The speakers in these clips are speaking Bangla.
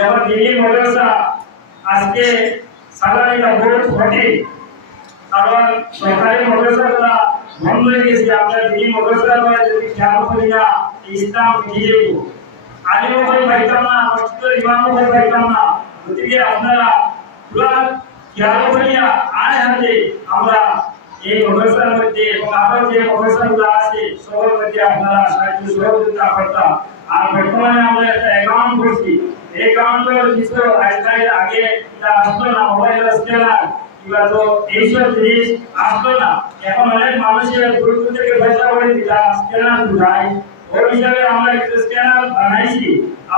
যেমন দিল্লি মাদ্রাসা আজকে সালারিটা বহুত ঘটে, কারণ সরকারি মাদ্রাসাগুলা বন্ধ হয়ে গেছে। আমরা দিল্লি মাদ্রাসাগুলা যদি খেয়াল করি না, ইসলাম মিলিয়ে যাব। আলিমও হয়ে পাইতাম না, মসজিদের ইমামও হয়ে পাইতাম না। গতিকে আপনারা পুরা খেয়াল করিয়া আয় হাতে আমরা এই মাদ্রাসার মধ্যে এবং আরো যে মাদ্রাসাগুলো আছে সবার মধ্যে আপনারা সাহায্য সহযোগিতা করতাম। আর বর্তমানে আমরা একটা অ্যাকাউন্ট করছি, এই অ্যাকাউন্টের কিছু আগে এটা আসতো না, মোবাইল স্ক্যানার কিংবা তো এইসব জিনিস আসতো না। এখন অনেক মানুষের দূর দূর থেকে পয়সা করে দিলা স্ক্যানার ঢুকায়, ওই হিসাবে আমরা একটা স্ক্যানার বানাইছি।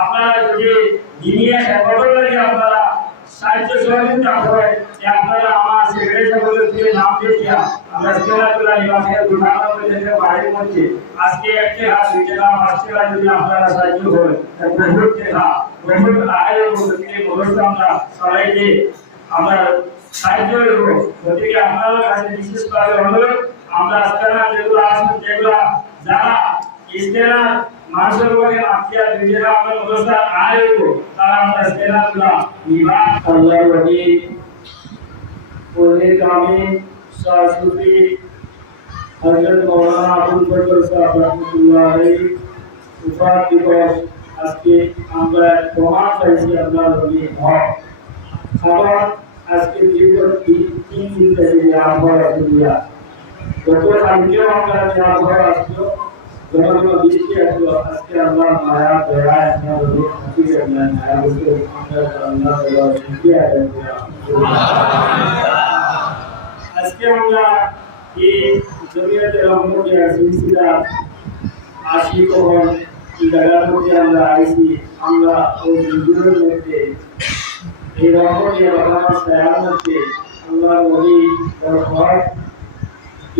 আপনারা যদি দিনিয়া বদল লাগে আপনারা সাহায্য সহযোগিতা করেন, আপনারা আমার সেক্রেটারি সাহেবের নাম দিয়ে আমরা স্ক্যানারগুলো নিবাসে ঢুকানোর মধ্যে বাড়ির মধ্যে আজকে একটা হাত দুইটা নাম আসছে, যদি আপনারা সাহায্য করেন বহুত টাকা বহুত আয়ের মধ্যে মধ্যে আমরা সবাইকে আমরা সাহায্য করব। গতিকে আপনাদের কাছে বিশেষভাবে অনুরোধ, আমরা স্ক্যানার যেগুলো আসুন যেগুলো যারা স্ক্যানার মানুষের উপরে আত্মীয় নিজেরা আমরা ব্যবস্থা আয় করব, তারা আমরা স্ক্যানারগুলো নিবা। আল্লাহর ওলি ওলি কামিল শাশুফি হযরত মাওলানা আবুল ফজল সাহেব রাহমাতুল্লাহ আলাইহি উফাত দিবস আজকে আমরা প্রমাণ পাইছি আল্লাহর ওলি হক। আবার আজকে দীর্ঘ 3 দিন ধরে আবহাওয়া দুনিয়া গত কালকেও আমরা আবহাওয়া আসলো, যখন বৃষ্টি আসলো, আজকে আল্লাহ মায়া দয়া আপনার ওলি হাফিজ আল্লাহ মায়া বলতে আমরা আল্লাহ দয়া শুকরিয়া আদায় করি। আজকে আমরা এই জমিয়তে রহমতের সিলসিলা আশিক হন এই জায়গার মধ্যে আমরা আইছি। আমরা ওই ভিডিওর মধ্যে এই রহমতের রহমান সায়ার মধ্যে আল্লাহ ওলি ঘর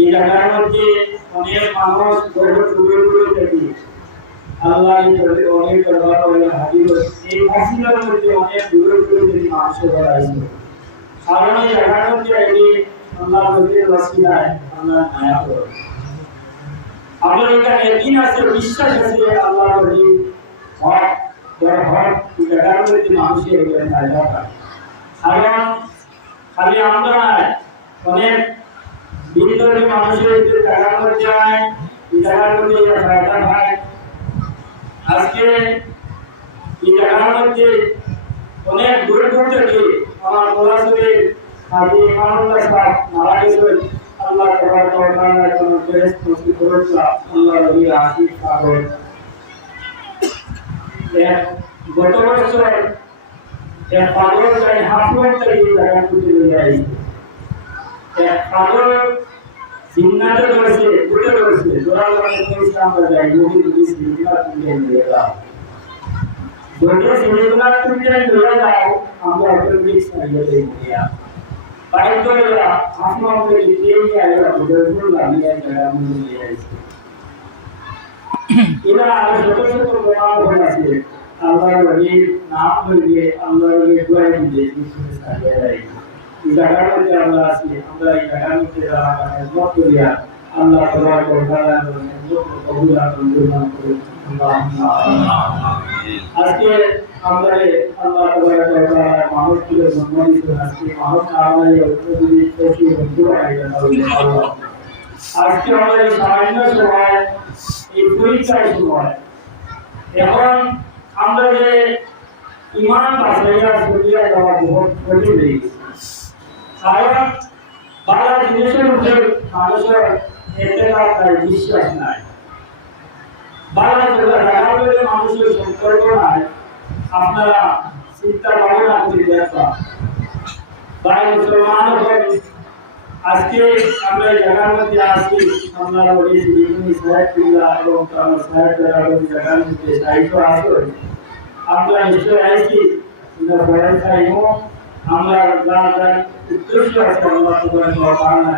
এই জায়গার মধ্যে অনেক মানুষ বহু দূরে দূরে থেকে আল্লাহ অনেক দরবার হাজির হচ্ছে। এই মসজিদের মধ্যে অনেক দূরে দূরে থেকে মানুষেরা আইছে, কারণ এই জায়গার মধ্যে আইলে আল্লাহ নবীর ওসিলায় আমরা মায়া করব। আমাদের এটা একদিন আছে, বিশ্বাস আছে আল্লাহ নবী হক হক এই জায়গার মধ্যে মানুষের ফায়দা পায়। কারণ খালি আমরা অনেক বিন্দুর মানুষের যে জায়গার মধ্যে যায় এই জায়গার মধ্যে ফায়দা পায়। আজকে এই জায়গার মধ্যে অনেক দূর দূর থেকে আমার পড়াশোনার কাজী ইমানুল্লাহ সাহেব মারা গেছেন। আল্লাহ তাবারক ওয়া তাআলা কোন ফেরেশতা নসিব করেছে আল্লাহ নবী আশিক সাহেব। গত বছর এক পাগল চাই হাফলং থেকে এই জায়গার মধ্যে নিয়ে যাই, এক পাগল সিংনাতে রয়েছে ঘুরে রয়েছে জোরাল ইসলাম যাই নবী নবী সিংনা তুলে নিয়ে যাও, যদি সিংনা তুলে নিয়ে যাও আমরা একটা বিক্স নিয়ে যাই বাইরে করে হাফলং থেকে নিয়ে আইলা বুঝুন লাগিয়ে জায়গা মধ্যে নিয়ে যাইছে। এরা আরো ছোট ছোট প্রমাণ হয়ে আছে আল্লাহর ওলির নাম ধরে আল্লাহর ওলির দোয়া দিয়ে বিশেষ সাজিয়ে দেয়। এই জায়গার মধ্যে আমরা আছি, আমরা এই জায়গার মধ্যে যারা খেদমত করিয়া আল্লাহ তাবারক ওয়া তাআলা খেদমত কবুল করুন। আজকে আমরা আল্লাহ তাবারক ওয়া তাআলা মানুষকে জন্ম দিয়েছেন, আজকে মানুষ আমাদের উপযোগী খুশি বন্ধু আল্লাহ। আজকে আমাদের সামান্য সময় এই পরীক্ষার সময়, এখন আমরা যে ইমান বাঁচাইয়া সরিয়া যাওয়া বহুত কঠিন হয়ে গেছে। কারণ বাংলা জিনিসের উপরে মানুষের এতেকাদ নাই, বিশ্বাস নাই। বাংলা জায়গাগুলোতে মানুষের সম্পর্ক নাই। আপনারা চিন্তা ভাবনা করে দেখা ভাই মুসলমান হন। আজকে আমরা এই জায়গার মধ্যে আসি, আমরা বলি বিভিন্ন সাহেবরা এবং তার সাহেবরা জায়গার মধ্যে সাহিত্য আসল আমরা নিশ্চয় আইছি বড় চাইব। আমরা যা যা উদ্দেশ্য আছে আল্লাহ সুবহানাহু ওয়া তাআলা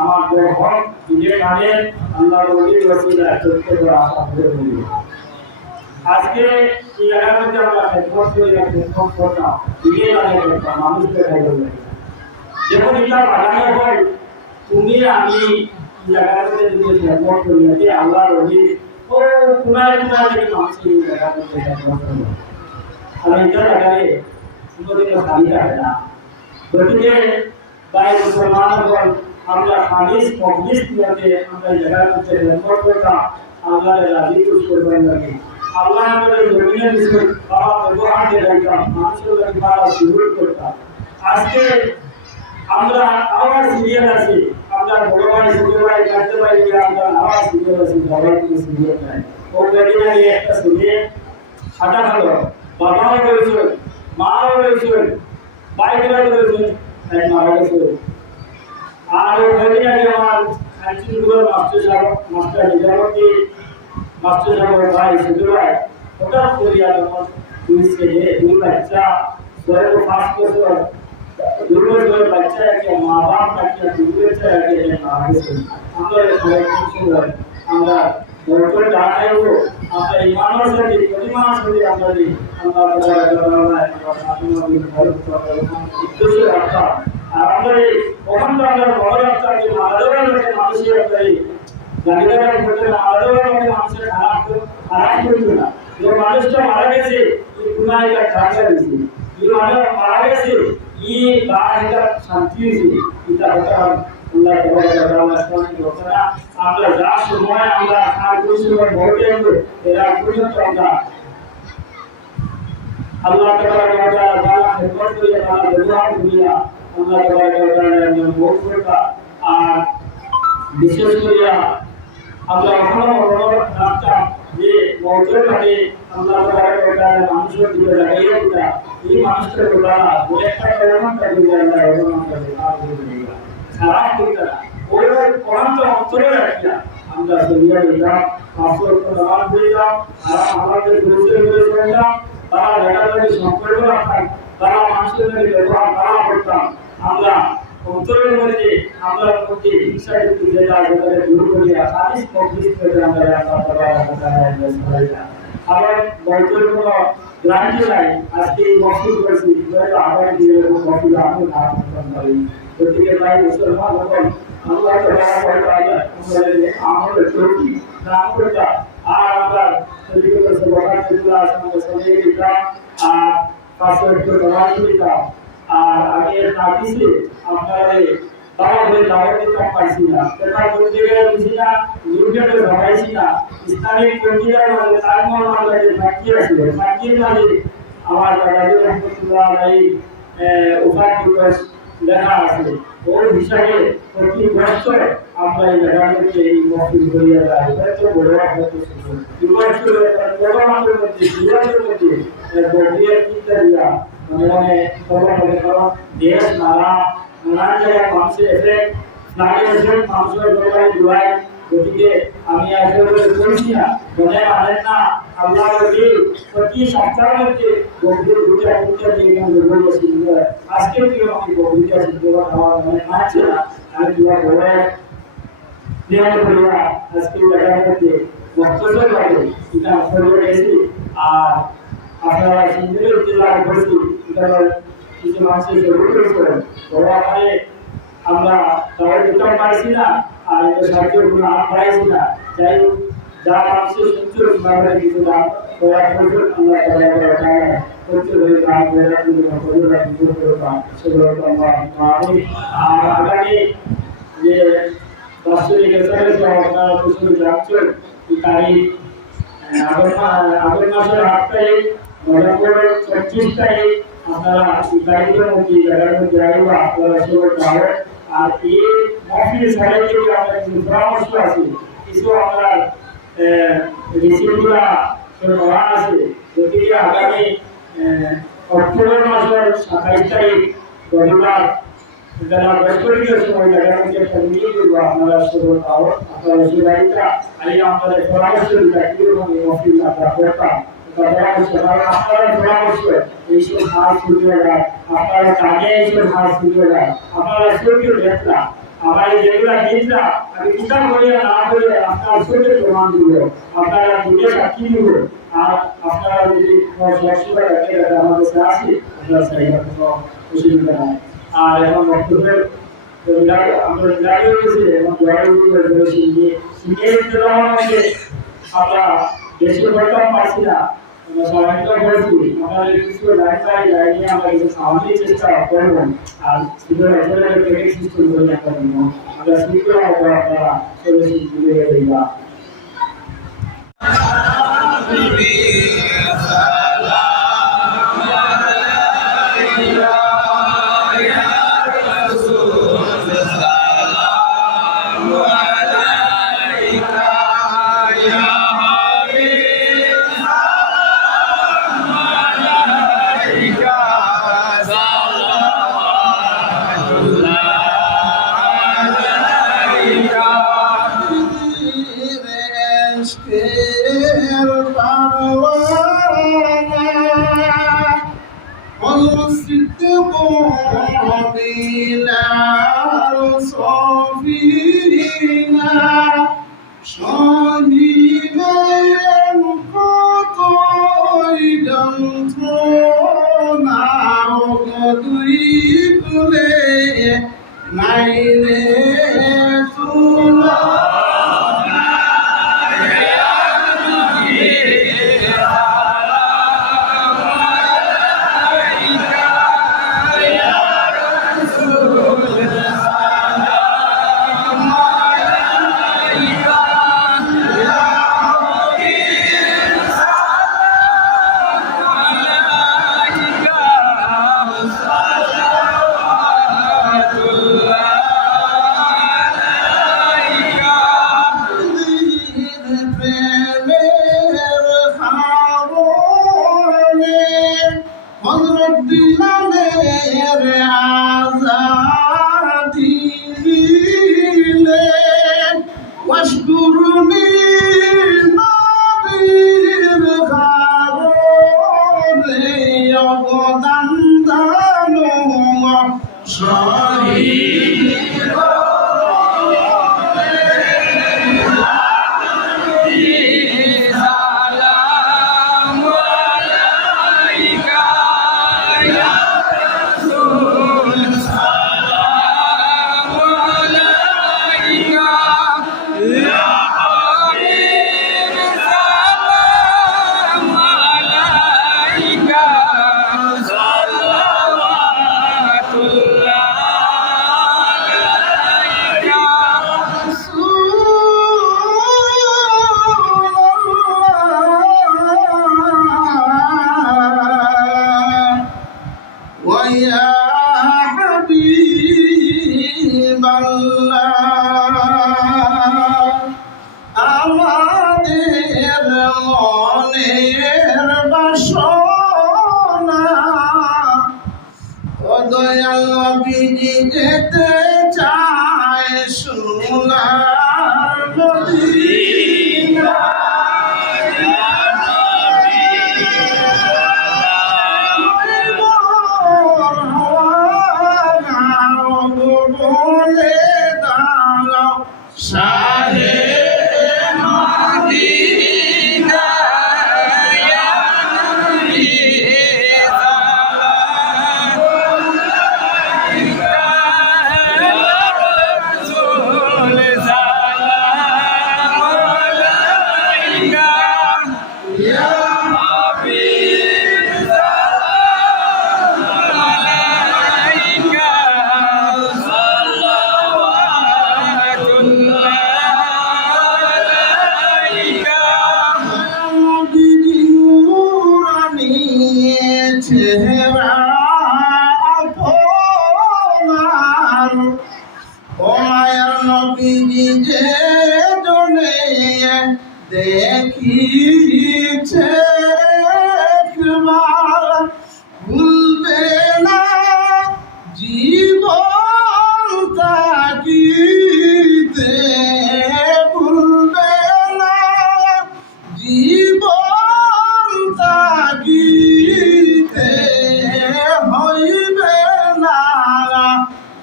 আমার হক দিলে কানে আল্লাহ ওলির ওসিলায় সত্য করে আশা করে বলি। আজকে এই জায়গার মধ্যে আমরা খেদমত করি, খেদমত করতাম দিলে কানে করতাম মানুষকে খাইতে যখন এটা বানানো হয় তুমি আমি জায়গার মধ্যে যদি খেদমত করি যে আল্লাহ ওলি ও কোনায় কোনায় থেকে মানুষ এই জায়গার মধ্যে খেদমত করবো। আর এটা লাগালে কোনোদিনও খালি থাকে না। গতিকে তাই মুসলমানগণ আমরা খালিস মজলিস দিয়াতে আমরা জায়গার মধ্যে রেকর্ড করতাম আল্লাহ রাজি খুশি করবেন লাগে আল্লাহ আমাদের জমিনের বিষয় বাবা ব্যবহার দিয়ে রাখতাম মানুষের লাগে বাবা সুযোগ করতাম। আজকে আমরা আবার সিরিয়াল আছি, আমরা বড় ভাই ছোট ভাই কাটতে পারি আমরা আবার সিরিয়াল আছি, বাবার কোনো সিরিয়াল নাই। ও বেরিয়ে একটা সিরিয়াল হাঁটা খালো বাবাও রয়েছেন মাও রয়েছেন ভাই বোনেরা রয়েছেন এক মারা গেছে। আর ও বেরিয়ে আমার আইসিগুলোর মাস্টার নিজামতি মাস্টার সাহেব ভাই ছোট ভাই হঠাৎ করিয়া যখন দুই বাচ্চা বড় ফার্স্ট বছর দুর্বল বাচ্চা একটা মা বাপ একটা দুর্বল একটা মারা গেছে। আমরা আমরা বড় ডাকাইব আমরা ইমানের সাথে পরিমাণের সাথে আমরা উদ্দেশ্য রাখতাম। আর আমরা ওখান থেকে আমরা বড় রাখতাম যে মারাদোয়ার মানুষের গাড়িঘাটার মধ্যে মারাদোয়ার মধ্যে মানুষের খারাপ করবে না। যে মানুষটা মারা গেছে এই গুনাহ এটা ঠান্ডা দিয়েছে, এই মানুষ মারা গেছে এই বা এটা শান্তি হয়েছে এটা হচ্ছে আল্লাহ তাআলা আমরা যা সময় আমরা আর কোন সময় ভোটে এরা পর্যন্ত আমরা আল্লাহ তাআলা খেদমত করিয়া তাআলা ব্যবহার করিয়া আল্লাহ তাআলা ভোট করবা। আর বিশেষ করিয়া আমরা এখনো রাখতাম যে মৌতের আগে আল্লাহ তাআলা মানুষের দিকে লাগাইয়া দিতা এই মানুষটা বলা একটা কর্মটা দিলে আমরা এরকমটা খারাপ করতে না ওই কোরআনটা অন্তরে রাখিয়া আমরা সরিয়া দিলাম পাঁচশো নামাজ পড়িলাম আর আমাদের দোষের হয়ে পড়লাম তারা জায়গাটাকে সম্পর্ক রাখতাম তারা মানুষের ব্যবহার তারা করতাম। আমরা অন্তরের মধ্যে আমরা প্রতি হিংসা যদি যেটা সেটাকে দূর করিয়া খালিস মজলিস করে আমরা আবার বৈঠকের কোনো গ্রান্টি নাই। আজকে এই মসজিদ করেছি হয়তো আবার দিয়ে মসজিদ আমি না পারি। গতিকে তাই মুসলমান হবেন আল্লাহ আমাদের চলছি নাম করতা আর আমরা সেদিকে বলার যেগুলো আছে আমাদের সঙ্গে দিতাম আর পাশে একটু নামাজ দিতাম। আর আমি এর নাতিছে আপনারা বাবা হয়ে দাওয়াত দিতাম পাইছি না পেপার করতে গেলে বুঝি না ইউটিউবে ভাবাইছি না ইসলামিক পত্রিকার মধ্যে তার মন আমাদের ফাঁকি আছে ফাঁকির মাঝে আমার দাদা রহমতুল্লাহ আলাইহি উপায় লেখা আছে ওর হিসাবে প্রতি বছর আমরা এই লেখাগুলোকে এই মহফিল করিয়া যাই হয়তো বড় হতে বড় আমাদের মধ্যে জীবনের মধ্যে বড়িয়া চিন্তা দিয়া মানে দেশ নানা নানান জায়গায় মানুষের এফেক্ট লাগে এফেক্ট মানুষের ব্যাপারে জুড়ায়। গতিকে আমি আসলে বলছি না মনে মানেন না আল্লাহ প্রতি সপ্তাহের মধ্যে গভীর দুটা দুটা দিয়ে বলেছি আজকে কেউ আমি গভীরটা শিখতে আমার মনে মানছে না আমি তোমার বলে নিয়ম করিয়া আজকে জায়গার মধ্যে বক্তব্য লাগে এটা আসলে গেছি। আর আপনারা সিন্ধুর জেলার বসি এটা কিছু মানুষের জরুরি করেছেন ওরা আমরা সবাই দিতাম পাইছি না আর এটা সাহায্যগুলো আর পাইছি না যাই হোক যা মানুষের শুনছে আমরা কিছু দাম ওরা প্রচুর আমরা প্রচুর হয়ে কাজ করতাম সেগুলো আমরা আর আগামী যে বাৎসরিক এসআরএস আপনারা প্রচুর যাচ্ছেন এই তারিখ আগের মাসের 8 তারিখ নভেম্বরের 25 তারিখ আপনারা গাড়ির মধ্যে জায়গার মধ্যে যাইবা আপনারা সেগুলো যাবেন। আর এই মহফিল সাইডে থেকে আমরা কিছু পরামর্শ আছে কিছু আমরা রিসিভগুলা নেওয়া আছে। গতিকে আগামী অক্টোবর মাসের 27 তারিখ রবিবার যারা বৃহস্পতিবার সময় জায়গার মধ্যে একটা মিটিং করবো আপনারা সেগুলো আপনারা সেই গাড়িটা আমি আপনাদের পরামর্শ দিতে কিরকম এই মহফিল আমরা করতাম আপনারা পরামর্শ এইসব হাত শুরু যায় আপনারা কাজে এইসব হাত শুরু যায় আপনারা সত্যি দেখলাম আমার যেগুলা দিনটা আমি কিতাব করিয়া না করে আপনার সত্যি প্রমাণ দিব আপনারা দুটো সাক্ষী দিব। আর আপনারা যদি সবসময় আমাদের কাছে আসে আপনারা সেই কোনো অসুবিধা নাই। আর এখন বক্তব্যের আমরা দাঁড়িয়ে গেছি এবং শিখে আমরা বেশি করতাম পারছি না আমরা সবাই তো বলছি আমরা কিছু লাইন আমরা কিছু খাওয়ানোর চেষ্টা করব আর শুধু একেবারে প্যাকেজ সিস্টেম করে রাখতে পারবো আমরা শিখতে হবে আপনারা চলে শিখতে যাইবা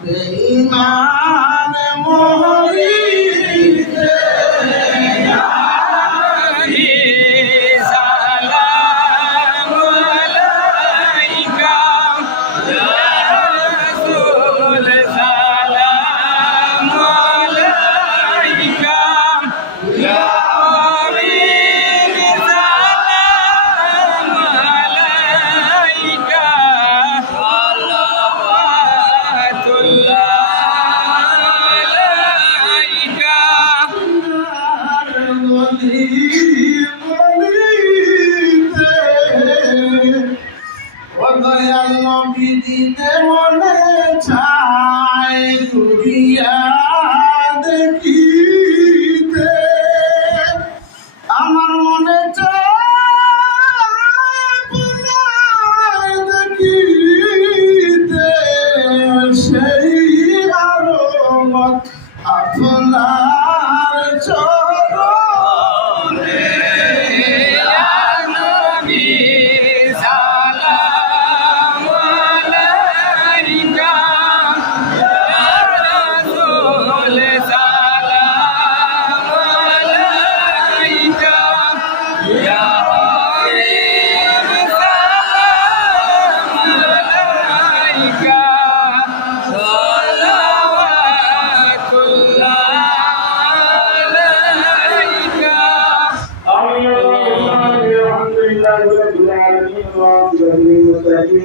বেঈমান মরিতে দয়াল নবী দিতে মনে চায় ঘুরিয়া দেখিতে আমার মনে চায় পুনরায় দেখিতে সেই আরমত আপনার চরণে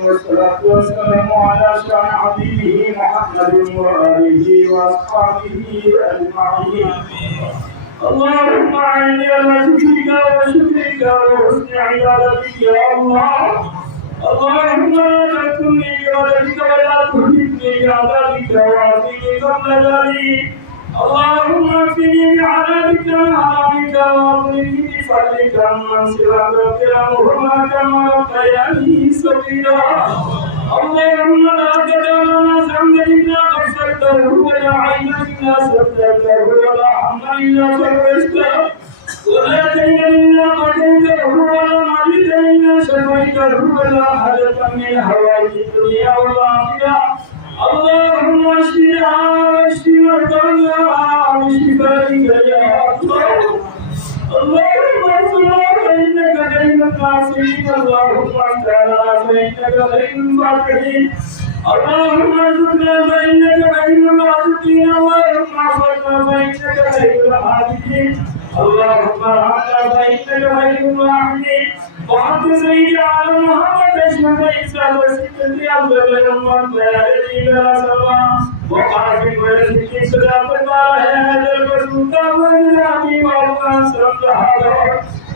والصلاة والسلام على شان حبيبه محمد وآله وأصحابه أجمعين. اللهم أعني على ذكرك وشكرك وحسن عبادتك يا الله. اللهم لا تكلني بعبادتك ولا تهلكني بعذابك وأعطني قبل ذلك. اللهم اكفني بعذابك وعذابك واغنني بفضلك عمن سواك وكرمهما كما ربياني صغيرا. اللهم لا تدع لنا ذنبا الا غفرته ولا عيبا الا سترته ولا حما الا فرجته ولا دينا الا قضيته ولا مريضا الا شفيته ولا حاجه من حوائج الدنيا والاخره. اللهم اشفنا واشف مرضانا بشفائك يا الله. اللهم ارحمنا فانك خير الناصرين. اللهم اجعلنا فانك خير الفاتحين. اللهم ارزقنا فانك خير الرازقين. اللهم احفظنا فانك خير الحافظين. اللهم ارحمنا فانك خير الراحمين. وحق سيدي على محمد اشرف عيسى وسيدتي افضل الامم ويا سلام وقاسم ولدك صداقة الله هذا الرسول والنبي والله صلى الله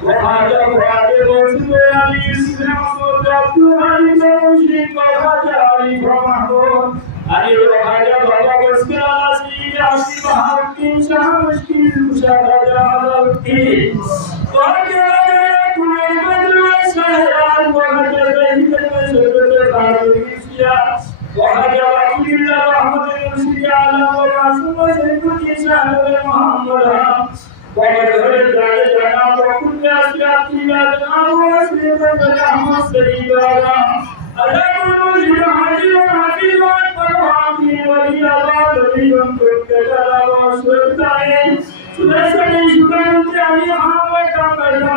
وهذا وهذا الرسول عليه السلام صداقة علي ومشرك وهذا علي ومحمود علي وهذا بابا وسكرا سيدي عصي بحق شاه مشكل مشاهدة على الدين وهذا وهذا بيت المسجد وهذا رسول الله رحمة المسجد على ورسول سيد شهر محمد ومدهر الجنة وكل أسيات بلادنا وسلم الرحمة سيد الله أدعو المسجد حجي وحفيظ أكبر وحفيظ ولي الله نبي كنت جلال وسلطان سلسلي شكرا تعلي حامك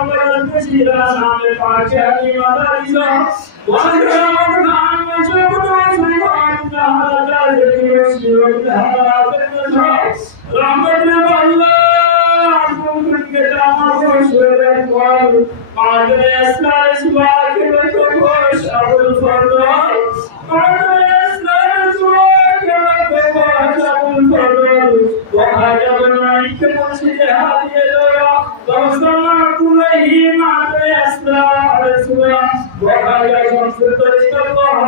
أمر البشيرة نام الفاكهة مدارسة وأكرم أكرم وشكر وسلطان هذا ذكر الشيوخ هذا النجاح رحمة الله كنت كتاب وشكر وعد الأسرار سواك وكوش أبو الفضل وعد الأسرار سواك وكوش أبو الفضل وهذا بنائك مرشد هذه الدورة وصلنا كليه مع الأسرار سواك وهذا شمس طريق الله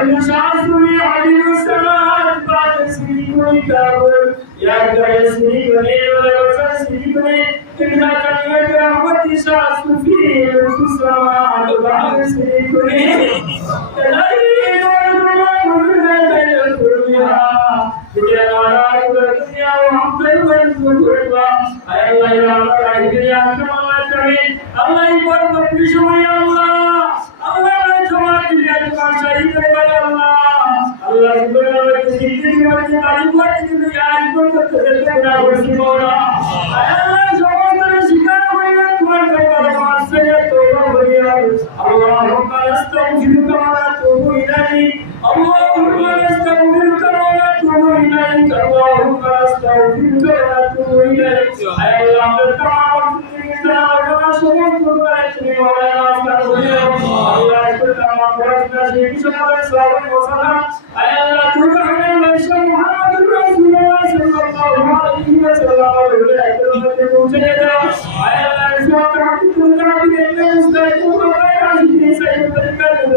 المشعر في عدل السماوات بعد سنين كابل يا كرسي بني ويوسسي بني إنك كنيت رحمة شعص في السماوات بعد سنين بني تلاقي الله من هذا الدنيا دنيا نارا الدنيا وحمد والقربى أي الله يا الله يا كما تعين الله يبارك فيك يا الله الله يجمع الدنيا شريك الله الله يبارك فيك يا الله تتذكرنا وسمونا الله جوابنا شكرا ويكون كبر معصية اللهم نستغفرك ونتوب إليك اللهم نستغفرك ونتوب إليك اللهم نستغفرك ونتوب إليك أي الله تعالى كما شرعت وباركني ولا أستغفرك الله كما فرضنا شيء شرع صلى وسلم أي الله تكرم وشم محمد رسول الله صلى الله عليه وسلم وبارك أي الله سبحانه وتعالى كنا بين المستقيم وغير عزيز سيد الكريم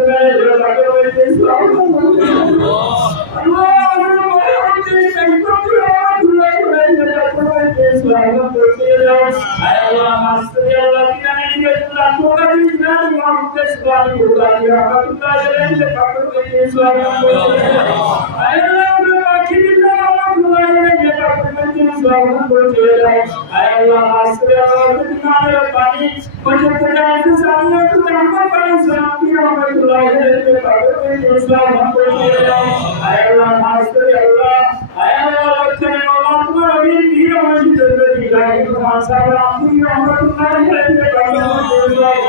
ইসলামী বুখারী রাহমাতুল্লাহ আলাইহি যে কাপড় পরে ইসলাম আল্লাহ পাকি দিলাম রাহমাতুল্লাহ আলাইহি যে কাপড় পরে ইসলাম আল্লাহ আসরে আমাদের পানি মজুদ করে আছে সামনে তো আমরা পানি সামনে রাহমাতুল্লাহ আলাইহি যে কাপড় পরে ইসলাম আল্লাহ আসরে আল্লাহ আল্লাহ রক্ষণে আল্লাহ তোমার আমি দিয়ে মসজিদ দিলাই তোমার সাথে আমি রাহমাতুল্লাহ আলাইহি যে কাপড় পরে ইসলাম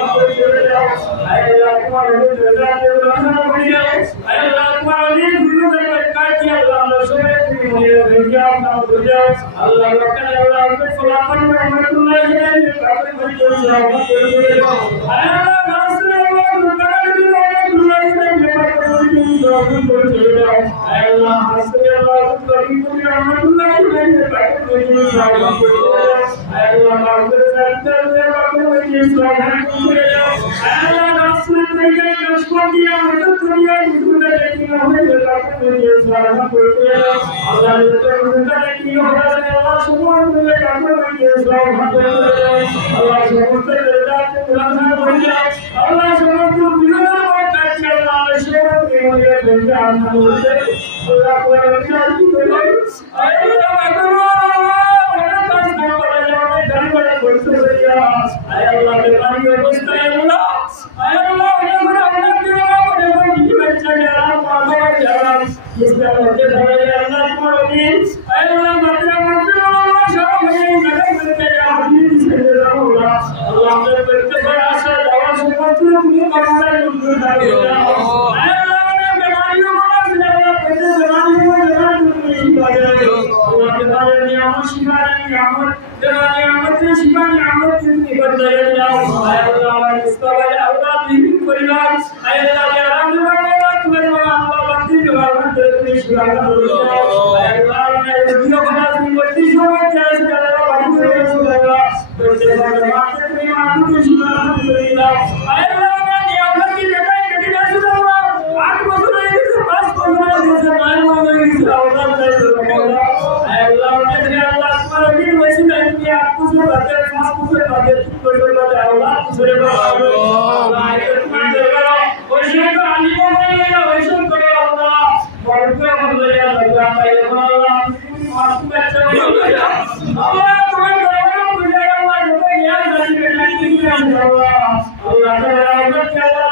আল্লাহ তোমার জাজাতে রাহমান করিয়া আল্লাহ তোমার আমি গুরু কাটি আল্লাহ সবাই তুমি মনে রেখে নাও বুঝা আল্লাহ রক্ষণে আল্লাহ সালাম রাহমাতুল্লাহ আলাইহি যে কাপড় পরে ইসলাম আল্লাহ রাসূল আল্লাহ রাহমাতুল্লাহ আলাইহি যে কাপড় পরে ইসলাম আল্লাহ রাসূল আল্লাহ রাহমাতুল্লাহ আলাইহি যে কাপড় পরে ইসলাম আল্লাহ রাসূল সাল্লাল্লাহু আলাইহি ওয়াসাল্লাম আল্লাহ রাসূল থেকে লক্ষ্য দিয়া মদত করিয়া মুসলিমদের কি হবে যে কাপড় পরে ইসলাম আল্লাহ রসুলের কি হবে আল্লাহ সুবহানাহু ওয়া তাআলা কাপড় পরে ইসলাম আল্লাহ সমস্ত দেবতাকে প্রার্থনা করিয়া আল্লাহ সমস্ত বিধান কাছে আল্লাহ সেবা করে বলতে আমরা বলতে আল্লাহ করে কি বলে আল্লাহ আল্লাহ বেমারি অবস্থায় আল্লাহ আল্লাহ ইসলাম হতে ধরে আল্লাহ তোমার দিন আল্লাহ মাত্রা মাত্রা সব হয়ে যাবে আপনি দিতে আল্লাহ আল্লাহ আমাদের করতে পারে আশা দেওয়া সমস্ত তুমি কবুল করুন আল্লাহ বেমারি অবস্থায় আল্লাহ পেটে বেমারি তুমি শিফা দাও আল্লাহ বেমারি নিয়ামত শিফা নিয়ামত বেমারি আমাদের শিফা নিয়ামত তুমি বদলে দাও আল্লাহ আমার ইসলামে আল্লাহ বিহিত পরিবার আল্লাহ আরাম দাও তোমার আল্লাহ বান্দি দেওয়ার মধ্যে তুমি শিফা দাও আল্লাহ আমার রুজিও কথা তুমি বলতে সময় চাইছ আল্লাহ বাড়ি করে আল্লাহ বলতে পারে মাকে তুমি মাকে শিফা দাও আল্লাহ আমার নিয়ামত কি বেটা কেটে গেছে আল্লাহ 8 বছর হয়ে গেছে 5 বছর হয়ে গেছে 9 বছর হয়ে গেছে আল্লাহ আল্লাহ আল্লাহ তোমার দিন বসে তুমি আপনি বাতে মাসপুরে বাতে তুমি বলতে আল্লাহ সুরে আল্লাহ তোমার দরবার ওই সব আমি বলে ওই সব করে আল্লাহ বড়কে বলে আল্লাহ আল্লাহ মাসপুরে চলে আল্লাহ তোমার দরবার বুঝে আল্লাহ যত জ্ঞান জানি তুমি আল্লাহ আল্লাহ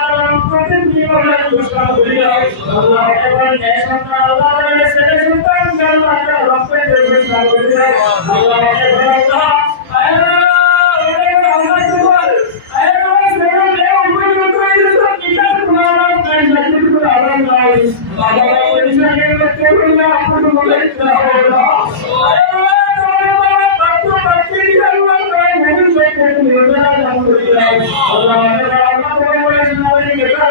আল্লাহ করতে তুমি বলে খুশা হইয়া আল্লাহ তোমার নেশা আল্লাহ বলে সেটা সন্তান আল্লাহ রব্বে খুশা হইয়া আল্লাহ আল্লাহ Allah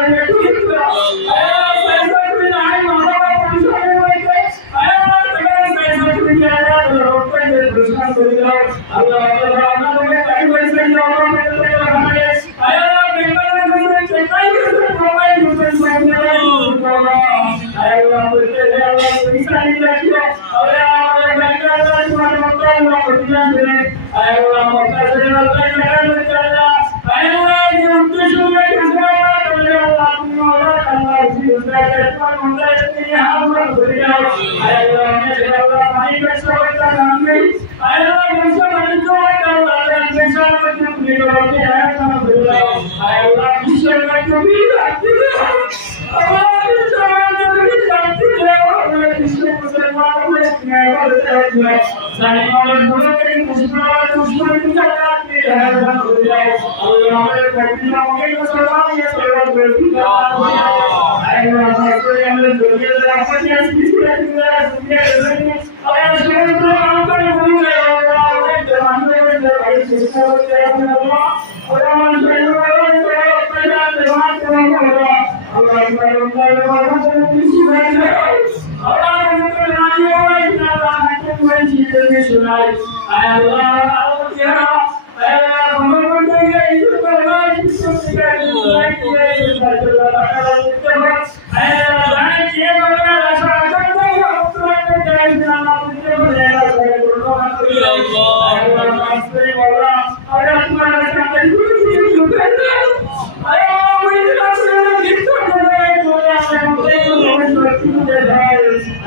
দিতে দেয়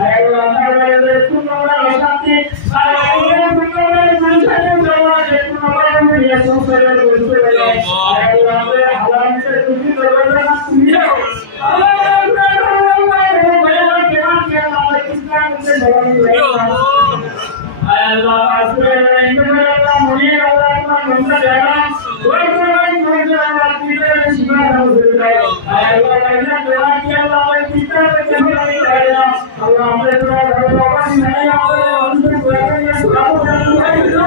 আল্লাহ আমাদের তোমার শান্তি আর আমাদের তোমার গুণাকে দেওয়া যে তোমার নিয়ে সংসারে করতে পারে আল্লাহ আমাদের হালালকে তুমি করবে না তুমি আল্লাহ Allah asrele indirala muni Allah manna jana wajran wajran kita shibana udra Allah inna dawati Allah kita kemari ayya Allah amre tura baba naya amre wajran surabu ayya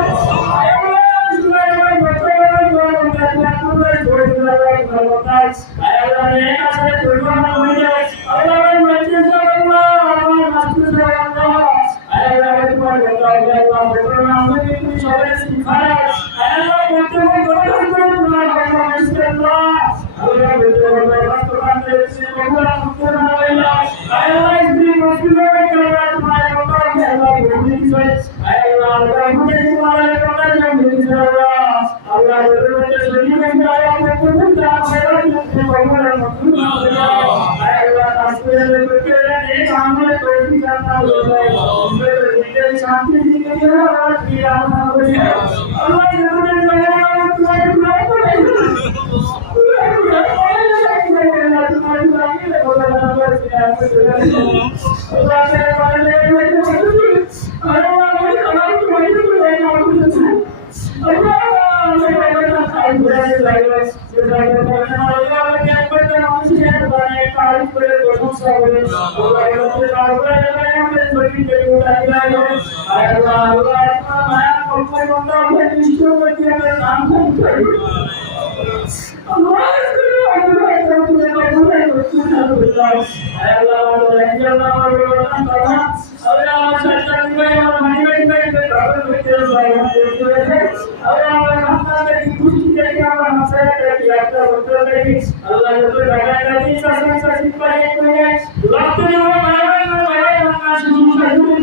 Allah